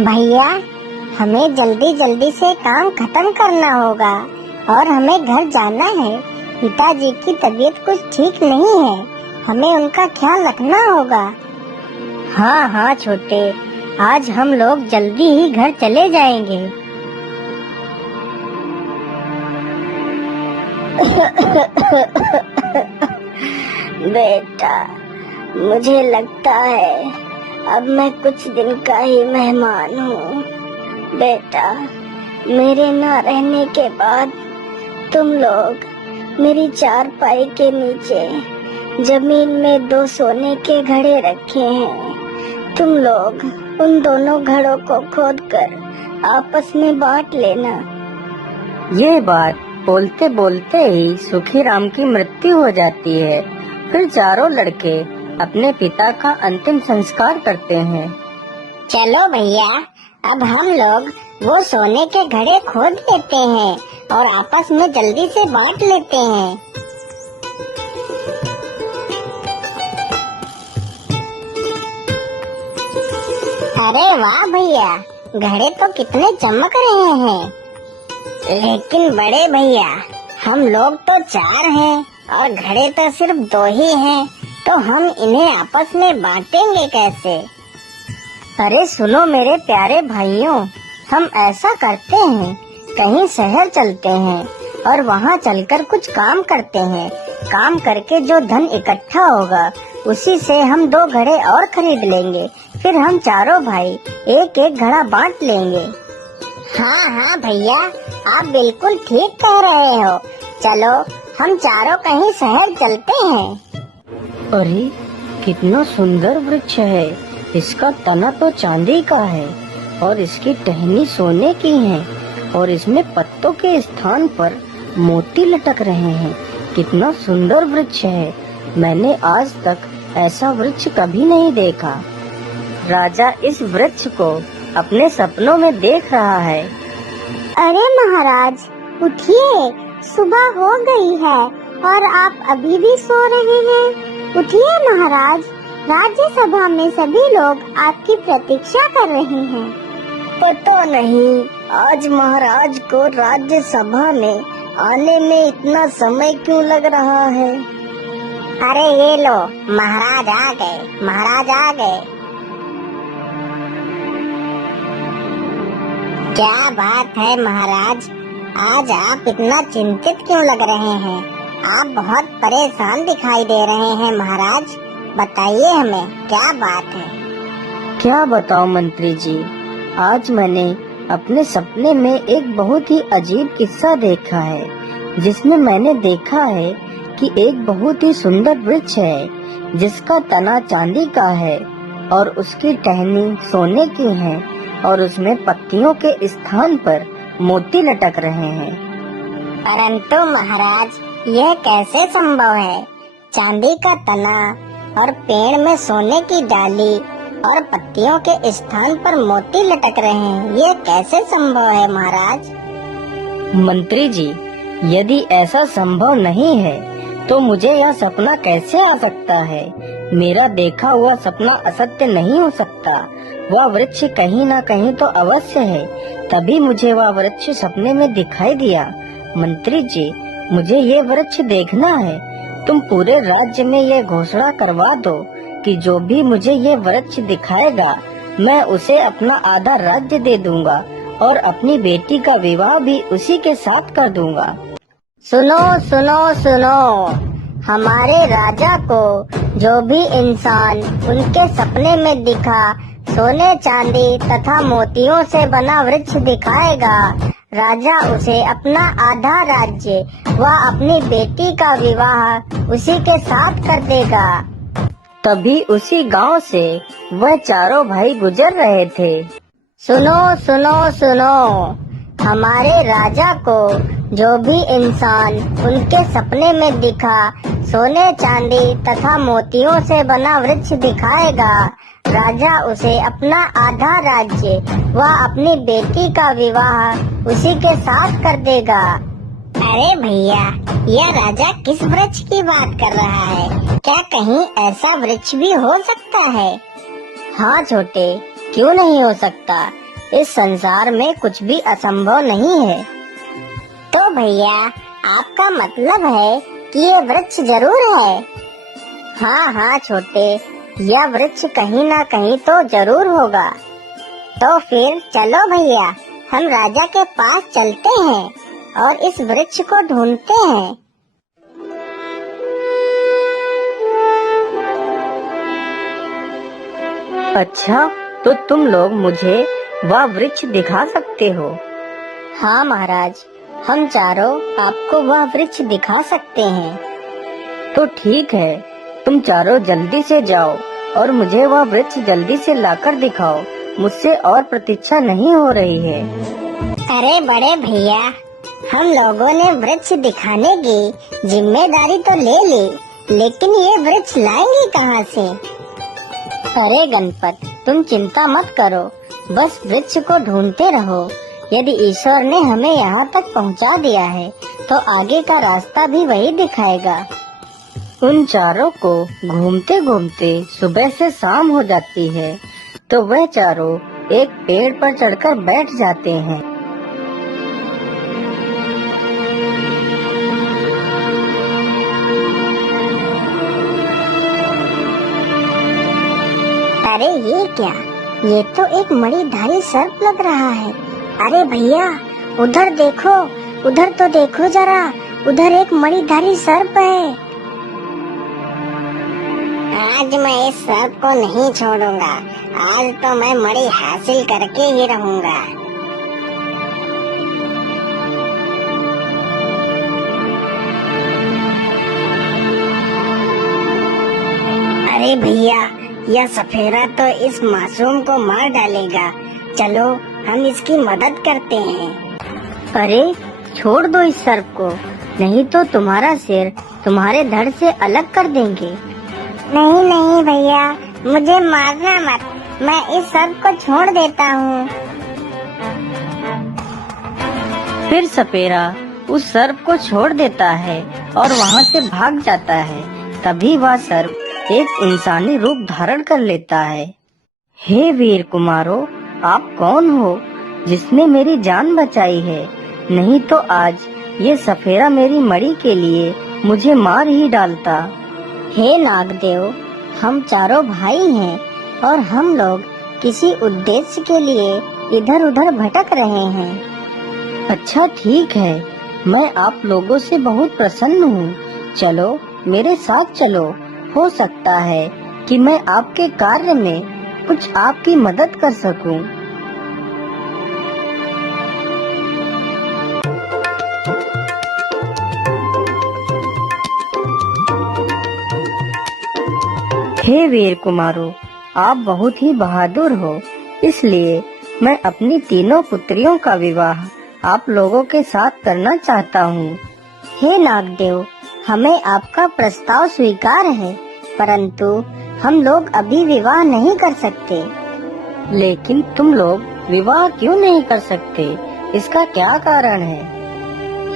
भैया, हमें जल्दी जल्दी से काम खत्म करना होगा और हमें घर जाना है। पिताजी की तबीयत कुछ ठीक नहीं है, हमें उनका ख्याल रखना होगा। हाँ हाँ छोटे, आज हम लोग जल्दी ही घर चले जाएंगे। बेटा, मुझे लगता है अब मैं कुछ दिन का ही मेहमान हूँ। बेटा, मेरे ना रहने के बाद तुम लोग मेरी चारपाई के नीचे जमीन में 2 सोने के घड़े रखे हैं। तुम लोग उन दोनों घड़ों को खोदकर आपस में बांट लेना। ये बात बोलते बोलते ही सुखीराम की मृत्यु हो जाती है। फिर चारों लड़के अपने पिता का अंतिम संस्कार करते हैं। चलो भैया, अब हम लोग वो सोने के घड़े खोद लेते हैं और आपस में जल्दी से बांट लेते हैं। अरे वाह भैया, घड़े तो कितने चमक रहे हैं। लेकिन बड़े भैया, हम लोग तो 4 हैं और घड़े तो सिर्फ 2 ही हैं, तो हम इन्हें आपस में बांटेंगे कैसे? अरे सुनो मेरे प्यारे भाइयों, हम ऐसा करते हैं, कहीं शहर चलते हैं और वहाँ चलकर कुछ काम करते हैं। काम करके जो धन इकट्ठा होगा उसी से हम 2 घड़े और खरीद लेंगे। फिर हम चारों भाई एक एक घड़ा बांट लेंगे। हाँ हाँ भैया, आप बिल्कुल ठीक कह रहे हो। चलो हम चारों कहीं शहर चलते हैं। अरे कितना सुंदर वृक्ष है। इसका तना तो चांदी का है और इसकी टहनी सोने की है और इसमें पत्तों के स्थान पर मोती लटक रहे हैं। कितना सुंदर वृक्ष है। मैंने आज तक ऐसा वृक्ष कभी नहीं देखा। राजा इस वृक्ष को अपने सपनों में देख रहा है। अरे महाराज, उठिए, सुबह हो गई है और आप अभी भी सो रहे हैं। उठिए महाराज, राज्यसभा में सभी लोग आपकी प्रतीक्षा कर रहे हैं। पता नहीं आज महाराज को राज्यसभा में आने में इतना समय क्यों लग रहा है। अरे ये लो, महाराज आ गए, महाराज आ गए। क्या बात है महाराज, आज आप इतना चिंतित क्यों लग रहे हैं? आप बहुत परेशान दिखाई दे रहे हैं महाराज। बताइए हमें क्या बात है। क्या बताऊं मंत्री जी, आज मैंने अपने सपने में एक बहुत ही अजीब किस्सा देखा है, जिसमें मैंने देखा है कि एक बहुत ही सुंदर वृक्ष है जिसका तना चांदी का है और उसकी टहनी सोने की है और उसमें पत्तियों के स्थान पर मोती लटक रहे हैं। परंतु महाराज, यह कैसे संभव है? चांदी का तना और पेड़ में सोने की डाली और पत्तियों के स्थान पर मोती लटक रहे हैं, ये कैसे संभव है महाराज? मंत्री जी, यदि ऐसा संभव नहीं है तो मुझे यह सपना कैसे आ सकता है? मेरा देखा हुआ सपना असत्य नहीं हो सकता। वह वृक्ष कहीं न कहीं तो अवश्य है, तभी मुझे वह वृक्ष सपने में दिखाई दिया। मंत्री जी, मुझे ये वृक्ष देखना है। तुम पूरे राज्य में ये घोषणा करवा दो कि जो भी मुझे ये वृक्ष दिखाएगा, मैं उसे अपना आधा राज्य दे दूंगा और अपनी बेटी का विवाह भी उसी के साथ कर दूंगा। सुनो सुनो सुनो, हमारे राजा को जो भी इंसान उनके सपने में दिखा सोने चांदी तथा मोतियों से बना वृक्ष दिखाएगा, राजा उसे अपना आधा राज्य व अपनी बेटी का विवाह उसी के साथ कर देगा। तभी उसी गांव से वह चारों भाई गुजर रहे थे। सुनो सुनो सुनो, हमारे राजा को जो भी इंसान उनके सपने में दिखा सोने चांदी तथा मोतियों से बना वृक्ष दिखाएगा, राजा उसे अपना आधा राज्य व अपनी बेटी का विवाह उसी के साथ कर देगा। अरे भैया, यह राजा किस वृक्ष की बात कर रहा है? क्या कहीं ऐसा वृक्ष भी हो सकता है? हाँ छोटे, क्यों नहीं हो सकता। इस संसार में कुछ भी असंभव नहीं है। तो भैया आपका मतलब है कि ये वृक्ष जरूर है? हाँ हाँ छोटे, यह वृक्ष कहीं ना कहीं तो जरूर होगा। तो फिर चलो भैया, हम राजा के पास चलते हैं और इस वृक्ष को ढूंढते हैं। अच्छा, तो तुम लोग मुझे वह वृक्ष दिखा सकते हो? हाँ महाराज, हम चारों आपको वह वृक्ष दिखा सकते हैं। तो ठीक है, तुम चारों जल्दी से जाओ और मुझे वह वृक्ष जल्दी से लाकर दिखाओ। मुझसे और प्रतीक्षा नहीं हो रही है। अरे बड़े भैया, हम लोगों ने वृक्ष दिखाने की जिम्मेदारी तो ले ली, लेकिन ये वृक्ष लाएंगे कहाँ से? अरे गणपत, तुम चिंता मत करो, बस वृक्ष को ढूंढते रहो। यदि ईश्वर ने हमें यहाँ तक पहुँचा दिया है, तो आगे का रास्ता भी वही दिखाएगा। उन चारों को घूमते घूमते सुबह से शाम हो जाती है, तो वह चारों एक पेड़ पर चढ़कर बैठ जाते हैं। अरे ये क्या? ये तो एक मणिधारी सर्प लग रहा है। अरे भैया, उधर देखो, उधर तो देखो जरा, उधर एक मणिधारी सर्प है। आज मैं इस सर्प को नहीं छोड़ूंगा। आज तो मैं मणि हासिल करके ही रहूंगा। अरे भैया, यह सफेरा तो इस मासूम को मार डालेगा। चलो हम इसकी मदद करते हैं। अरे छोड़ दो इस सर्प को, नहीं तो तुम्हारा सिर तुम्हारे धड़ से अलग कर देंगे। नहीं नहीं भैया, मुझे मारना मत, मैं इस सर्प को छोड़ देता हूँ। फिर सपेरा उस सर्प को छोड़ देता है और वहाँ से भाग जाता है। तभी वह सर्प एक इंसानी रूप धारण कर लेता है। हे वीर कुमारों, आप कौन हो जिसने मेरी जान बचाई है? नहीं तो आज ये सफेरा मेरी मणि के लिए मुझे मार ही डालता। हे नागदेव, हम चारों भाई हैं और हम लोग किसी उद्देश्य के लिए इधर उधर भटक रहे हैं। अच्छा ठीक है, मैं आप लोगों से बहुत प्रसन्न हूँ। चलो मेरे साथ चलो, हो सकता है कि मैं आपके कार्य में कुछ आपकी मदद कर सकूं। हे वीर कुमारों, आप बहुत ही बहादुर हो, इसलिए मैं अपनी तीनों पुत्रियों का विवाह आप लोगों के साथ करना चाहता हूँ। हे नागदेव, हमें आपका प्रस्ताव स्वीकार है, परंतु हम लोग अभी विवाह नहीं कर सकते। लेकिन तुम लोग विवाह क्यों नहीं कर सकते? इसका क्या कारण है?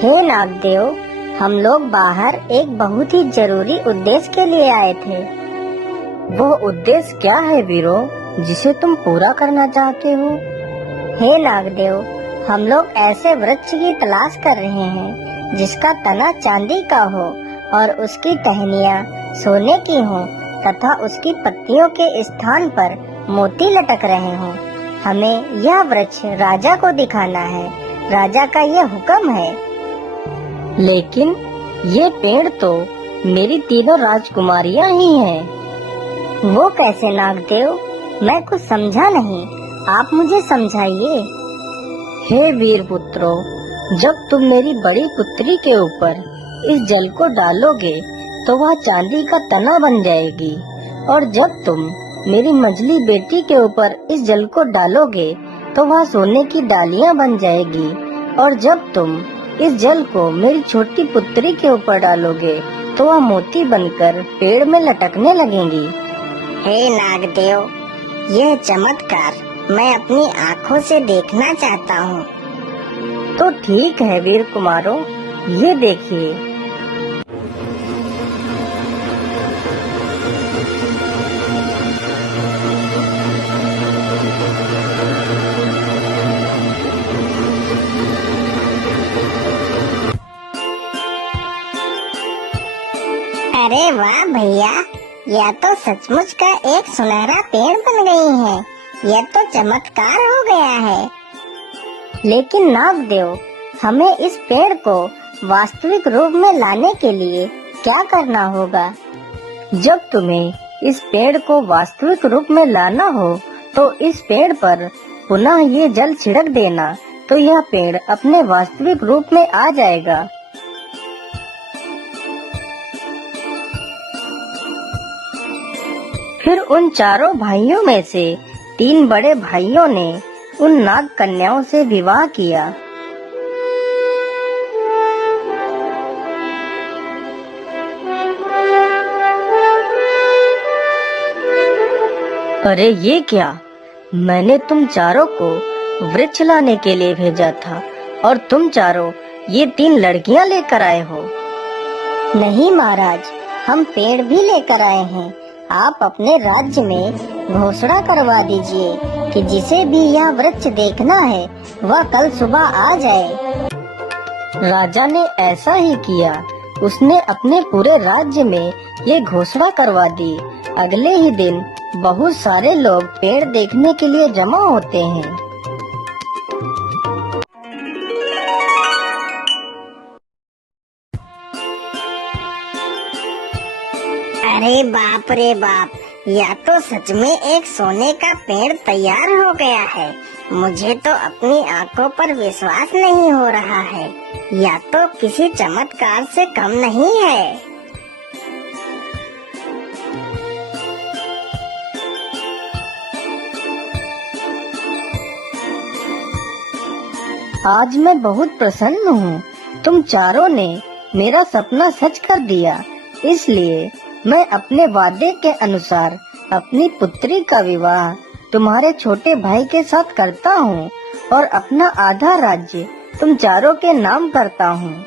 हे नागदेव, हम लोग बाहर एक बहुत ही जरूरी उद्देश्य के लिए आए थे। वो उद्देश्य क्या है वीरो, जिसे तुम पूरा करना चाहते हो? हे नागदेव, हम लोग ऐसे वृक्ष की तलाश कर रहे हैं जिसका तना चांदी का हो और उसकी टहनियाँ सोने की हो तथा उसकी पत्तियों के स्थान पर मोती लटक रहे हों। हमें यह वृक्ष राजा को दिखाना है, राजा का यह हुक्म है। लेकिन ये पेड़ तो मेरी तीनों राजकुमारियां ही हैं। वो कैसे नागदेव? मैं कुछ समझा नहीं, आप मुझे समझाइए। हे वीर पुत्रों, जब तुम मेरी बड़ी पुत्री के ऊपर इस जल को डालोगे तो वह चांदी का तना बन जाएगी, और जब तुम मेरी मझली बेटी के ऊपर इस जल को डालोगे तो वह सोने की डालियां बन जाएगी, और जब तुम इस जल को मेरी छोटी पुत्री के ऊपर डालोगे तो वह मोती बनकर पेड़ में लटकने लगेंगी। हे नागदेव, यह चमत्कार मैं अपनी आँखों से देखना चाहता हूँ। तो ठीक है वीर कुमारों, ये देखिए। अरे वाह भैया, यह तो सचमुच का एक सुनहरा पेड़ बन गई है। यह तो चमत्कार हो गया है। लेकिन नागदेव, हमें इस पेड़ को वास्तविक रूप में लाने के लिए क्या करना होगा? जब तुम्हें इस पेड़ को वास्तविक रूप में लाना हो तो इस पेड़ पर पुनः ये जल छिड़क देना, तो यह पेड़ अपने वास्तविक रूप में आ जाएगा। फिर उन चारों भाइयों में से 3 बड़े भाइयों ने उन नाग कन्याओं से विवाह किया। अरे ये क्या, मैंने तुम चारों को वृक्ष लाने के लिए भेजा था और तुम चारों ये 3 लड़कियां लेकर आए हो। नहीं महाराज, हम पेड़ भी लेकर आए हैं। आप अपने राज्य में घोषणा करवा दीजिए कि जिसे भी यह वृक्ष देखना है वह कल सुबह आ जाए। राजा ने ऐसा ही किया। उसने अपने पूरे राज्य में ये घोषणा करवा दी। अगले ही दिन बहुत सारे लोग पेड़ देखने के लिए जमा होते हैं। अरे बाप रे बाप, यह तो सच में एक सोने का पेड़ तैयार हो गया है। मुझे तो अपनी आंखों पर विश्वास नहीं हो रहा है। यह तो किसी चमत्कार से कम नहीं है। आज मैं बहुत प्रसन्न हूँ। तुम चारों ने मेरा सपना सच कर दिया। इसलिए मैं अपने वादे के अनुसार अपनी पुत्री का विवाह तुम्हारे छोटे भाई के साथ करता हूँ और अपना आधा राज्य तुम चारों के नाम करता हूँ।